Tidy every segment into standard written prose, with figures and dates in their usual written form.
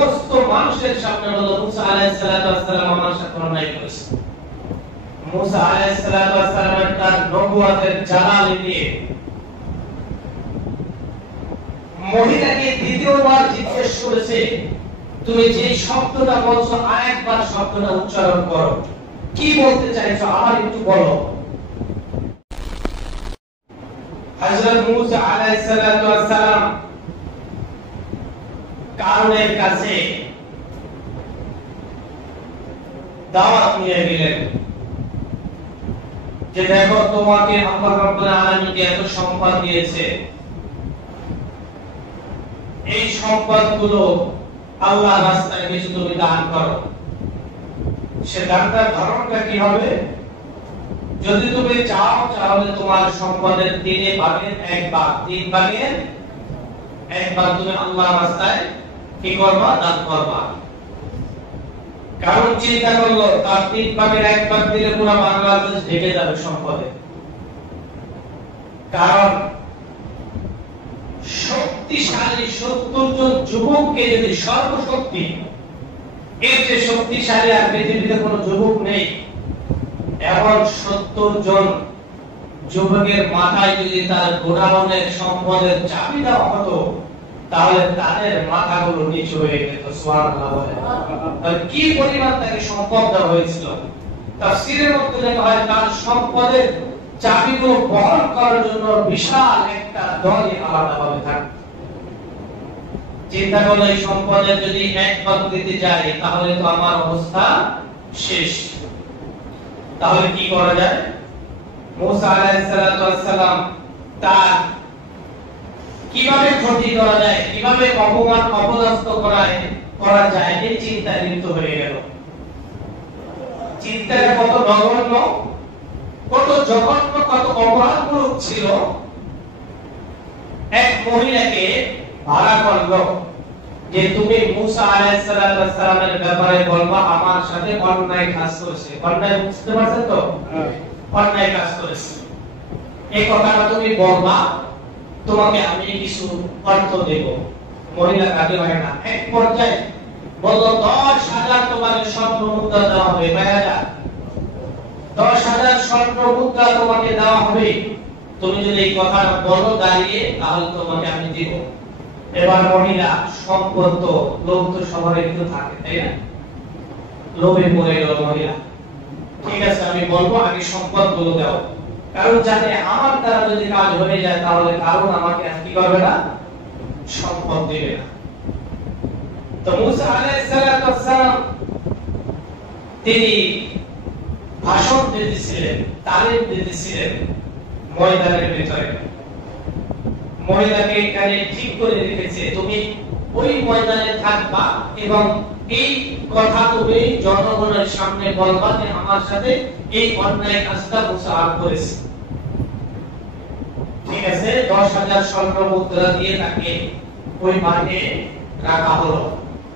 সমস্ত মানুষের সামনে বলল মুসা আলাইহিস সালাম আমার সাথে অন্যায় করেছে। মুসা আলাইহিস সালাম তার নবুয়তের জালাল দিয়ে মহিলাকে দ্বিতীয়বার জিজ্ঞেস করেছে, তুমি যে শব্দটা বলছো আরেকবার শব্দটা উচ্চারণ করো, কি বলতে চাইছো আবার একটু বলো। হযরত মুসা আলাইহিস সালাম কারণের কাছে দাওয়াত নিয়ে গেলেন যে দেখো তোমাকে আল্লাহ রাব্বুল আলামিন এত সম্পদ দিয়েছে, এই সম্পদগুলো আল্লাহর রাস্তায় কিছু তুমি দান করো। সে দানটার ধরনটা কি হবে? যদি তুমি চাও তাহলে তোমার সম্পদের 3 ভাগের 1 ভাগ, 3 ভাগের 1 ভাগ তুমি আল্লাহর রাস্তায় কি করবা? দান করবা। কারণ চিন্তা করলো তার 3 ভাগের 1 ভাগ দিলে পুরো বাংলাদেশ ঢেকে যাবে সম্পদে। কারণ শক্তিশালী 70 জন যুবককে যদি সর্বশক্তি, এর যে শক্তিশালী আর পৃথিবীতে কোনো যুবক নেই, এমন 70 জন যুবকের মাথায় যদি তার গোডাউনের সম্পদের চাবি দেওয়া হতো, তাহলে তাদের মাথাগুলো নিচু হয়ে যেত। সুবহানাল্লাহ। তাহলে কি পরিমাণ তাকে সম্পদ দেওয়া হয়েছিল। তাফসীরের মধ্যে লেখা হয় তার সম্পদের চাবিগুলো বহন করার জন্য বিশাল একটা দলই আলাদাভাবে থাকত। চিন্তা করলে এই সম্পদের যদি 1 ভাগ দিতে যাই তাহলে তো আমার অবস্থা শেষ। তাহলে কি করা যায়? মুসা আলাইহিস সালাম তার কিভাবে ক্ষতি করা যায়, কিভাবে অপমান অপদস্থ করা যায় এই চিন্তায় লিপ্ত হয়ে গেল। চিন্তাটা কত নগণ্য, কত জঘন্য, কত অপরাধমূলক ছিল। এক মহিলাকে ভাড়া করলো যে তুমি মুসা আলাইহিস সালামের ব্যাপারে বলবা আমার সাথে অন্যায় কাজ করেছে। অন্যায় বুঝতে পারছেন তো? অন্যায় কাজ করেছে, এই কথাটা তুমি বলবা, তোমাকে আমি কিছু অর্থ দেব। মহিলা রাজি হয় না। এক পর্যায়ে বলল 10,000 তোমার স্বর্ণ মুদ্রা দেওয়া হবে। ভাইরা 10,000 স্বর্ণ মুদ্রা তোমাকে দেওয়া হবে, তুমি যদি এই কথাটা বলো দাঁড়িয়ে, তাহলে তোমাকে আমি দিব। এবার মহিলা সম্পদ তো, লোভ তো শহরে কিন্তু থাকে, তাই না? লোভে পড়ে গেল মহিলা। ঠিক আছে আমি বলবো, আগে সম্পদ গুলো দাও। কারণ জানে আমার দ্বারা যদি কাজ হয়ে যায় তাহলে কারণ আমাকে কি করবে না, সম্পদ দেবে না। তো মুসা আলাইহিস সালাম তিনি ভাষণ দিতেছিলেন, তালিম দিতেছিলেন ময়দানের ভিতরে। মহিলাকে এখানে ঠিক করে রেখেছে, তুমি ওই ময়দানে থাকবা এবং এই কথা তুমি জনগণের সামনে বলবা যে আমার সাথে এই অন্যায় কাজটা মুসা করেছে। ঠিক আছে, 10,000 স্বর্ণ মুদ্রা দিয়ে তাকে ওই মাঠে রাখা হলো।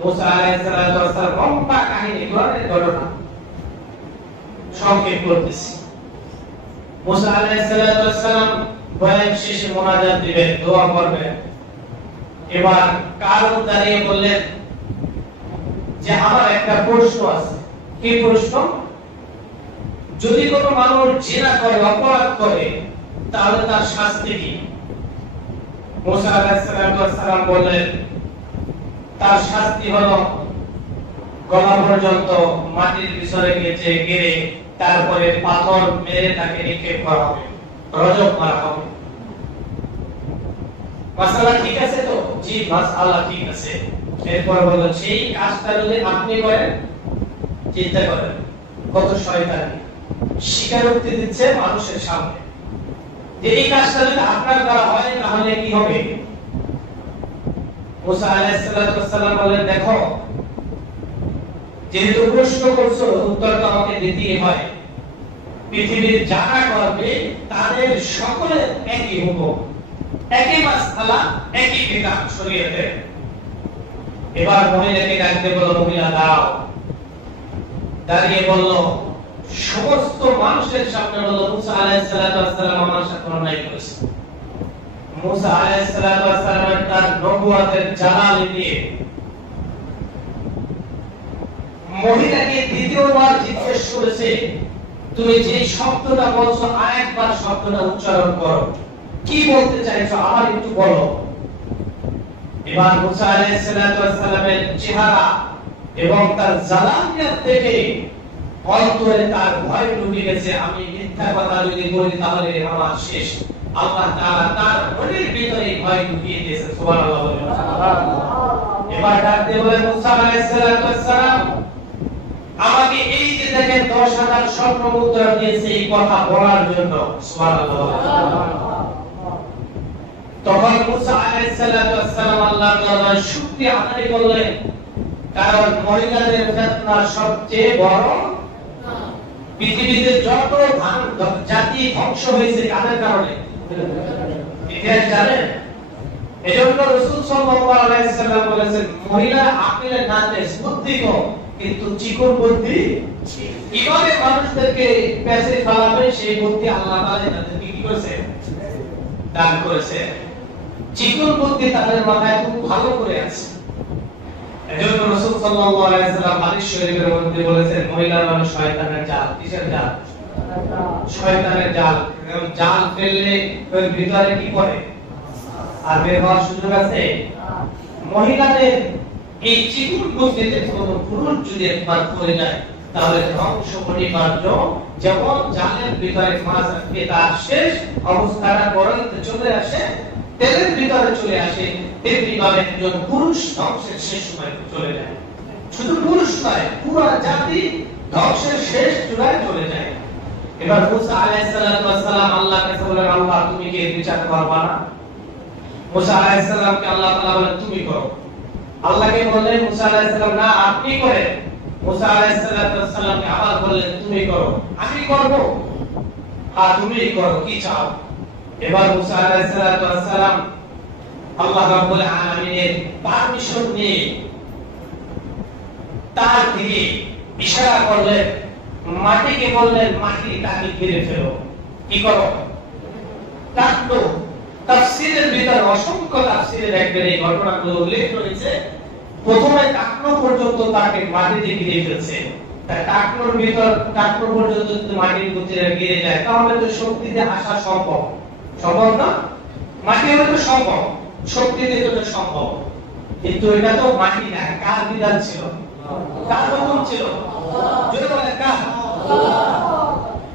মুসা আলাইহিস সালাম লম্বা কাহিনী, ঘটনা সংক্ষেপ করতেছি। মুসা আলাইহিস সালাম বয়ান শেষে মুনাজাত দিবেন, দোয়া করবেন। এবার কারণ দাঁড়িয়ে বললেন যে আমার একটা প্রশ্ন আছে। কি প্রশ্ন? যদি কোনো মানুষ জিনা করে, অপরাধ করে, তাহলে তার শাস্তি কি? মুসা আলাইহিস সালাম বললেন তার শাস্তি হলো গলা পর্যন্ত মাটির ভিতরে গেড়ে তারপরে পাথর মেরে তাকে নিক্ষেপ করা হবে, রজম করা হবে। মাসালা ঠিক আছে তো? জি মাসালা ঠিক আছে। এরপর বলল সেই কাজটা যদি আপনি করেন, চিন্তা করেন কত শয়তানি, স্বীকারোক্তি দিচ্ছে মানুষের সামনে যে এই কাজটা যদি আপনার দ্বারা হয় তাহলে কি হবে? মুসা আলাইহিস সালাম বলেন দেখো, যেহেতু প্রশ্ন করছো উত্তর তো আমাকে দিতেই হয়। পৃথিবীর যারা করবে তাদের সকলের একই হুকুম, একই মাসআলা, একই বিধান শরীয়তে। এবার মহিলাকে ডাকতে বলল, মহিলা দাও। দাঁড়িয়ে বলল সমস্ত মানুষের সামনে বলল মুসা আলাইহিস সালাম আমার সাথে অন্যায় করেছে। মুসা আলাইহিস সালামের তার নবুয়তের জালাল দিয়ে দ্বিতীয়বার জিজ্ঞেস করেছে তুমি যে শব্দটা বলছো আরেকবার শব্দটা উচ্চারণ করো, কি বলতে চাইছো আবার একটু বলো। এবার মুসা আলাইহিস সালামের চেহারা এবং তার জালালিয়াত দেখে অন্তরে তার ভয় ঢুকে গেছে, আমি মিথ্যা কথা যদি বলি তাহলে আমার শেষ। আল্লাহ তাআলা তার মনের ভিতরে ভয় ঢুকিয়ে দিয়েছে। সুবহানাল্লাহ। এবার ডাকতে বলে মুসা আলাইহিস সালাম আমাকে এই যে দেখেন 10,000 স্বর্ণ মুদ্রা দিয়েছে এই কথা বলার জন্য। সুবহানাল্লাহ। তখন মুসা আলাইহিস সালাম আল্লাহর দরবারে শুকরিয়া আদায় করলেন, কারণ মহিলাদের ফিতনা সবচেয়ে বড়। পৃথিবীতে যত জাতি ধ্বংস হয়েছে কাদের কারণে ইতিহাস জানেন? এজন্য রাসূল সাল্লাল্লাহু আলাইহি সাল্লাম বলেছেন মহিলা আকলে নাতেস বুদ্ধি কম কিন্তু চিকন বুদ্ধি। কিভাবে মানুষদেরকে পেছে ফেলাবে সেই বুদ্ধি আল্লাহ তাআলা তাদেরকে কি করেছে? দান করেছে। চিকন বুদ্ধি তাদের মাথায় খুব ভালো করে আছে। এজন্য রাসূল সাল্লাল্লাহু আলাইহি সাল্লাম হাদিস শরীফের মধ্যে বলেছেন মহিলা মানে শয়তানের জাল। কিসের জাল? শয়তানের জাল। এবং জাল ফেললে ওর ভিতরে কি পড়ে? আর বের হওয়ার সুযোগ আছে? মহিলাদের এই চিকুন বুদ্ধিতে কোনো পুরুষ যদি একবার পড়ে যায় তাহলে ধ্বংস অনিবার্য। যেমন জালের ভিতরে মাছ আটকে তার শেষ অবস্থাটা পরন্ত চলে আসে, তেলের ভিতরে চলে আসে, তেমনি ভাবে একজন পুরুষ ধ্বংসের শেষ সময় চলে যায়। শুধু পুরুষ নয়, পুরো জাতি ধ্বংসের শেষ চূড়ায় চলে যায়। এবার মুসা আলাইহিস সালাম আল্লাহর কাছে বললেন আল্লাহ তুমি কি বিচার করবা না? মুসা আলাইহিস সালামকে আল্লাহ তাআলা বলেন তুমি করো। আল্লাহকে বললেন মুসা আলাইহিস সালাম না আপনি করেন। মুসা আলাইহিস সালামকে আবার বললেন তুমি করো। আমি করব? হ্যাঁ তুমি করো, কি চাও? এবার মুসা আলাইহিস সালাম আল্লাহ রাব্বুল আলামিনের পারমিশন নিয়ে তার দিকে ইশারা করলেন, মাটিকে বললেন মাটি তাকে ঘিরে ফেলো। কি করো? কাটো। তাফসীরের ভিতর অসংখ্য তাফসীরের একবার এই ঘটনাগুলো উল্লেখ রয়েছে। প্রথমে টাকনো পর্যন্ত তাকে মাটিতে ঘিরে ফেলছে। তাই টাকনোর ভিতর টাকনো পর্যন্ত যদি মাটির ভিতরে ঘিরে যায় তাহলে তো শক্তিতে আসা সম্ভব। সম্ভব না? মাটি হলে তো সম্ভব, শক্তিতে তো সম্ভব। কিন্তু এটা তো মাটি না, কার বিধান ছিল? কার হুকুম ছিল? যদি বলে কার?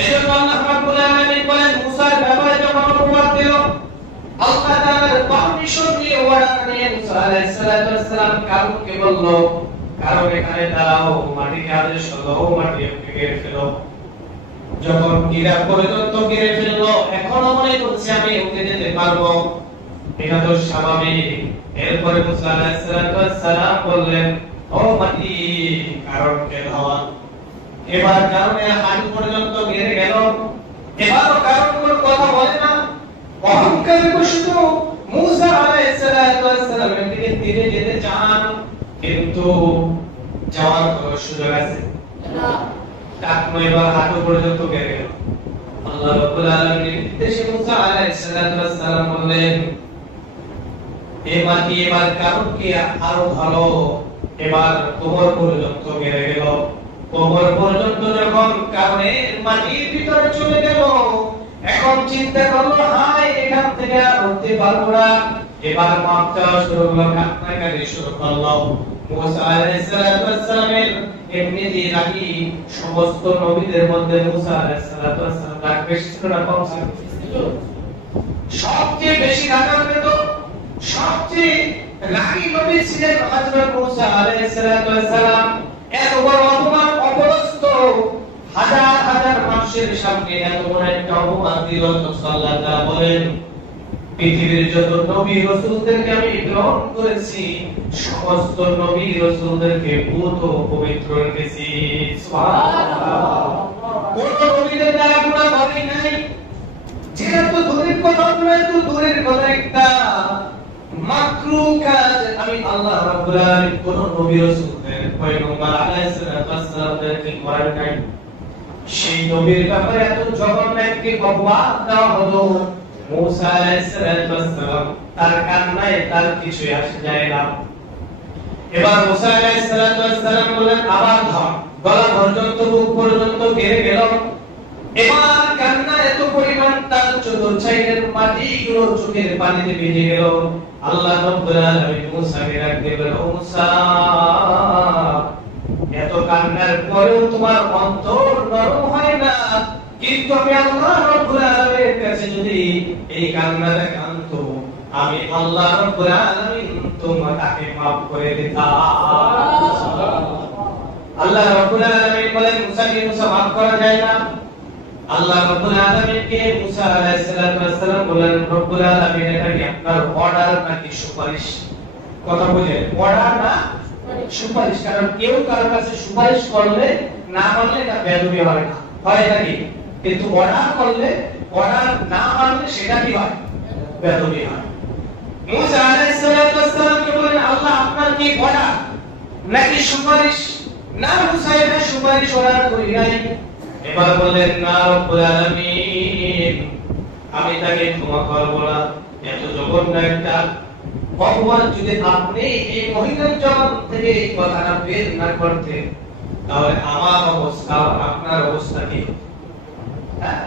এজন্য আল্লাহ রাব্বুল আলামিন বলেন মুসার ব্যাপারে যখন অনুবাদ দিল আল্লাহ তাআলার পারমিশন নিয়ে ওয়ার্ডার নিয়ে মুসা আলাইহিস সালাম কারণকে বলল, কারণ এখানে দাঁড়াও, মাটিকে আদেশ করলো মাটিকে ঘিরে ফেলো। যখন গিরা পর্যন্ত ঘিরে ফেললো এখনো মনে করছে আমি উঠে যেতে পারবো, এটা তো স্বাভাবিক। এরপরে মুসা আলাইহিস সালাম বললেন ও মাটি কারণকে ধাওয়া। এবার কারণে হাঁটু পর্যন্ত ঘিরে গেল। এবারও কারণ কোনো কথা বলে না, অহংকার বশত মুসা আলাইহিস সালামের দিকে তীরে যেতে চান, কিন্তু যাওয়ার কোনো সুযোগ আছে না। টাকনো এবার হাঁটু পর্যন্ত ঘিরে গেল। আল্লাহ রাব্বুল আলামিনের নির্দেশে মুসা আলাইহিস সালাম বললেন এ মাটি এবার কারণকে আরো ভালো, এবার কোমর পর্যন্ত ঘিরে গেল। কোমর পর্যন্ত যখন কারণের মাটির ভিতরে চলে গেল এখন চিন্তা করলো হায় এখান থেকে আর উঠতে পারবো না। এবার মাপ চাওয়া শুরু করলো, কান্নাকাটি শুরু করলো। মুসা আলাইহিস সালামের এমনিতেই রাগী, সমস্ত নবীদের মধ্যে মুসা আলাইহিস সালাম রাগ বেশি ছিল না কম ছিল? সবচেয়ে বেশি রাগান্বিত, সবচেয়ে রাগী নবী ছিলেন হযরত মুসা আলাইহিস সালাম। এত বড় অপমান, অপদস্থ হাজার হাজার মানুষের সামনে এত বড় একটা অপমান দিল। আল্লাহ তাআলা বলেন পৃথিবীর যত নবী রাসূলদেরকে আমি গ্রহণ করেছি সমস্ত নবী রাসূলদেরকে পুত ও পবিত্র রেখেছি। সুবহানাল্লাহ। কোন নবীদের দ্বারা গুনাহ হয় নাই। যেটা তো দূরের কথা নয়, তো দূরের কথা একটা মাকরু কাজ আমি আল্লাহ রাব্বুল আলামিন কোন নবী রাসূলদের পয়গম্বর আলাইহিস সালামদেরকে করেন নাই। সেই নবীর ব্যাপারে এত জঘন্য একটি অপবাদ দেওয়া হলো, মুসা আলাইহিস সালাম তার কান্নায় তার কিছু আসে যায় না। এবার মুসা আলাইহিস সালাম বললেন আবার ধর। গলা পর্যন্ত বুক পর্যন্ত ঘেরে গেল। এবার কান্না এত পরিমাণ তার চতুর সাইডের মাটিগুলো চোখের পানিতে ভিজে গেল। আল্লাহ রাব্বুল আলামিন মুসাকে ডাকতে বললেন, ও মুসা, এত কান্নার পরেও তোমার অন্তর নরম হয় না, কিন্তু আমি আল্লাহ রাব্বুল আলামিনের কাছে যদি এই কান্নাটা কাঁদতো, আমি আল্লাহ রাব্বুল আলামিন তোমাকে maaf করে দিতাম। আল্লাহ রাব্বুল আলামিন বলেন, মুসাকে মুসা maaf করা যায় না। আল্লাহ রাব্বুল আলামিনকে মুসা আলাইহিস সালাম বলেন, রব্বুল আলামিন এটা কি আপনার অর্ডার নাকি সুপারিশ? কথা বুঝেন, অর্ডার না সুপারিশ। কারণ কেউ কারো কাছে সুপারিশ করলে না মানলে এটা বেয়াদবি হয় না, হয় নাকি? কিন্তু অর্ডার করলে, অর্ডার না মানলে সেটা কি হয়? বেয়াদবি হয়। মুসা আলাইহিস সালামকে বলেন, আল্লাহ আপনার কি অর্ডার নাকি সুপারিশ? না মুসা, এটা সুপারিশ অর্ডার করি নাই। এবার বলেন, না রব্বুল আলামিন, আমি তাকে ক্ষমা করব না। এত জঘন্য একটা ভগবান, যদি আপনি এই মহিলার জবান থেকে এই কথাটা বের না করতেন, তাহলে আমার অবস্থা আপনার অবস্থা কি হতো? হ্যাঁ,